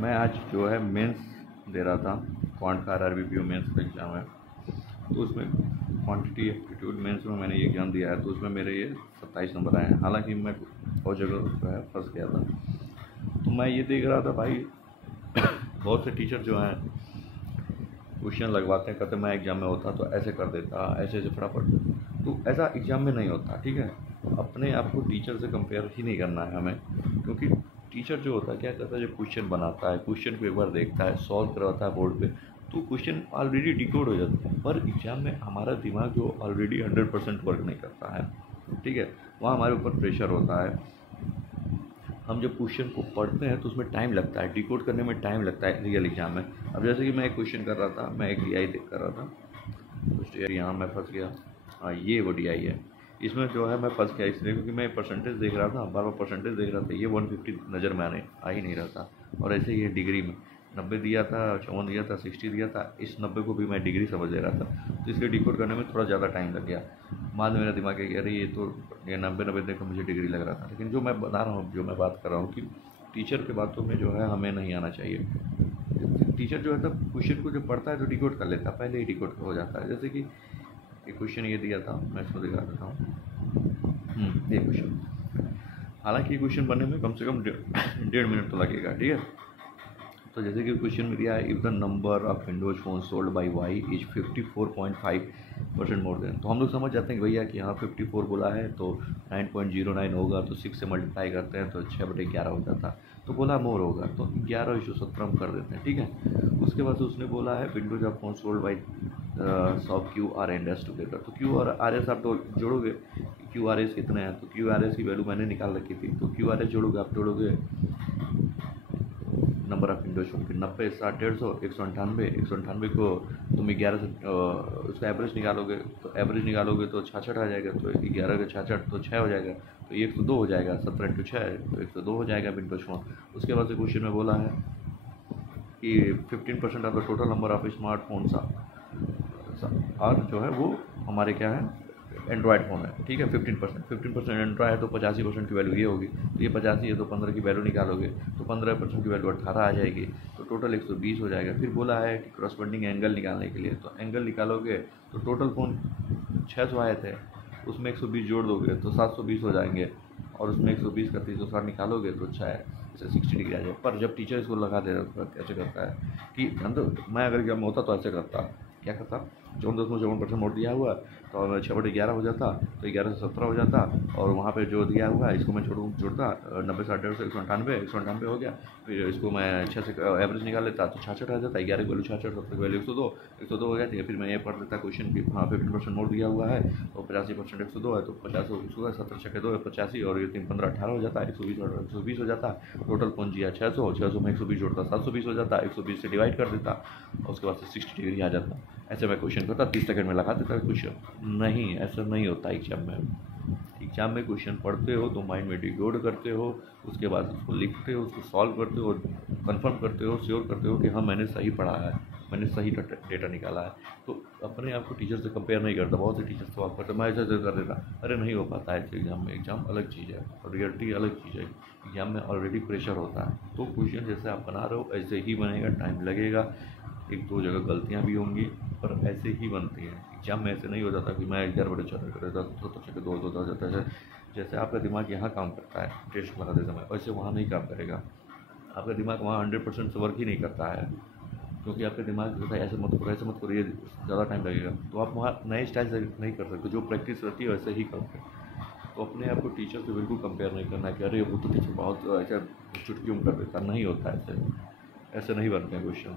मैं आज जो है मेंस दे रहा था, क्वांट का RRBPO मेंस का एग्ज़ाम है। तो उसमें क्वांटिटी एप्टीट्यूड मेंस में मैंने ये एग्ज़ाम दिया है, तो उसमें मेरे ये 27 नंबर आए हैं। हालांकि मैं बहुत जगह जो है फंस गया था। तो मैं ये देख रहा था भाई बहुत से टीचर जो हैं क्वेश्चन लगवाते हैं, कहते मैं एग्ज़ाम में होता तो ऐसे कर देता, ऐसे ऐसे फटाफट। तो ऐसा एग्ज़ाम में नहीं होता, ठीक है। अपने आप को टीचर से कंपेयर ही नहीं करना है हमें, क्योंकि टीचर जो होता है क्या करता है, जब क्वेश्चन बनाता है, क्वेश्चन को एक बार देखता है, सॉल्व करवाता है बोर्ड पे, तो क्वेश्चन ऑलरेडी डिकोड हो जाता है। पर एग्ज़ाम में हमारा दिमाग जो ऑलरेडी 100% वर्क नहीं करता है, ठीक है, वहाँ हमारे ऊपर प्रेशर होता है। हम जब क्वेश्चन को पढ़ते हैं तो उसमें टाइम लगता है, डिकोड करने में टाइम लगता है रियल एग्ज़ाम में। अब जैसे कि मैं एक क्वेश्चन कर रहा था, मैं एक DI कर रहा था, तो यहाँ मैं फंस गया। हाँ, ये वो DI है। इसमें जो है मैं फंस गया इसलिए क्योंकि मैं परसेंटेज देख रहा था, बार बार परसेंटेज देख रहा था, ये 150 नज़र में आ ही नहीं रहा था। और ऐसे ही डिग्री में 90 दिया था, 54 दिया था, 60 दिया था, इस 90 को भी मैं डिग्री समझ ले रहा था, तो इसलिए डिकोड करने में थोड़ा ज़्यादा टाइम लग गया। बाद में मेरा दिमाग है कि अरे ये तो 90 देखकर मुझे डिग्री लग रहा था। लेकिन जो मैं बता रहा हूँ, जो मैं बात कर रहा हूँ कि टीचर के बातों में जो है हमें नहीं आना चाहिए। टीचर जो है तब क्वेश्चन को जब पढ़ता है तो डिकोड कर लेता है, पहले ही डिकोड हो जाता है। जैसे कि एक क्वेश्चन ये दिया था, मैं इसको दिखा देता हूँ। ये क्वेश्चन, हालांकि ये क्वेश्चन बनने में कम से कम 1.5 मिनट तो लगेगा, ठीक है। तो जैसे कि क्वेश्चन में दिया है, if the number of Windows phone sold by Y is 54.5% more than. तो हम लोग समझ जाते हैं कि भैया कि यहाँ 54 बोला है तो 9.09 होगा, तो 6 से मल्टीप्लाई करते हैं तो 6/11 हो जाता है। तो बोला मोर होगा तो 11:17 हम कर देते हैं, ठीक है। उसके बाद उसने बोला है Windows of phone sold by 100 QRS together. तो QRS आप जोड़ोगे, QRS कितने हैं, तो QRS की वैल्यू मैंने निकाल रखी थी। तो QRS जोड़ोगे, आप जोड़ोगे नंबर ऑफ विंडोज फोन के 90, 60, 150, 198, 198 को तुम 11 से उसका एवरेज निकालोगे, तो एवरेज निकालोगे तो 66 आ जाएगा। तो 11 का 66 तो 6 हो जाएगा, तो 102 हो जाएगा। 17 × 6 तो 102 हो जाएगा विंडोज फोन। उसके बाद से क्वेश्चन में बोला है कि 15% of the total number of smartphones और जो है वो हमारे क्या है, एंड्रॉयड फ़ोन है, ठीक है। 15% एंड्रॉयड है तो 85% की वैल्यू ये होगी। तो ये 85 है तो 15 की वैल्यू निकालोगे तो 15% की वैल्यू 18 आ जाएगी, तो टोटल 120 हो जाएगा। फिर बोला है कि क्रॉसबॉन्डिंग एंगल निकालने के लिए, तो एंगल निकालोगे तो टोटल फ़ोन 600 आए थे, उसमें 120 जोड़ दोगे तो 720 हो जाएंगे, और उसमें 120 का 360 निकालोगे तो 60 डिग्री आ जाए। पर जब टीचर इसको लगा दे रहा है, कैसे करता है कि मैं अगर एग्जाम में होता तो ऐसे करता, क्या करता, 54% मोड़ दिया हुआ तो 6/11 हो जाता, तो 11 से 17 हो जाता, और वहाँ पे जो दिया हुआ है इसको मैं जोड़ता 90, 60, 150, 198 हो गया। फिर इसको मैं 6 से एवरेज निकाल लेता तो 66 आ जाता, 11 की वैल्यू 66, 17 की वैल्यू 102 हो जाती है। फिर मैं ये पढ़ लेता क्वेश्चन की, हाँ 15% मोड़ दिया हुआ है और 85% 102 है, तो 50 100 17 छक्के 2 85, और ये 3 15 18 हो जाता है, 120 हो जाता है। टोटल पहुँच गया 600 में 120 जोड़ता 720 हो जाता, 120 से डिवाइड कर देता, और उसके बाद से 60 डिग्री आ जाता। ऐसे मैं क्वेश्चन करता, 30 सेकंड में लगा देता क्वेश्चन। नहीं, ऐसा नहीं होता एग्जाम में। एग्जाम में क्वेश्चन पढ़ते हो तो माइंड में डिकोड करते हो, उसके बाद उसको लिखते हो, उसको सॉल्व करते हो, कंफर्म करते हो, श्योर करते हो कि हाँ मैंने सही पढ़ा है, मैंने सही डेटा निकाला है। तो अपने आप को टीचर से कंपेयर नहीं करता। बहुत से टीचर सवाल करते मैं ऐसे कर देता, अरे नहीं हो पाता है एग्जाम में। एग्जाम अलग चीज़ है और रियलिटी अलग चीज़ है। एग्जाम में ऑलरेडी प्रेशर होता है, तो क्वेश्चन जैसे आप बना रहे हो ऐसे ही बनेगा, टाइम लगेगा, 1-2 जगह गलतियाँ भी होंगी, पर ऐसे ही बनती हैं। एग्जाम में ऐसे नहीं हो जाता कि मैं 11 बड़े चल कर तो 2 हो जाता है। जैसे आपका दिमाग यहाँ काम करता है टेस्ट लगाते समय, वैसे वहाँ नहीं काम करेगा। आपका दिमाग वहाँ 100% से वर्क ही नहीं करता है, क्योंकि आपका दिमाग जो है ऐसे मत करो, ऐसे मत करो, ये ज़्यादा टाइम लगेगा। तो आप वहाँ नए स्टाइल से नहीं कर सकते, जो प्रैक्टिस रहती है वैसे ही करोगे। तो अपने आप को टीचर से बिल्कुल कंपेयर नहीं करना कि अरे वो तो टीचर बहुत ऐसा चुटकियों में कर देता, नहीं होता ऐसे नहीं बनते हैं क्वेश्चन।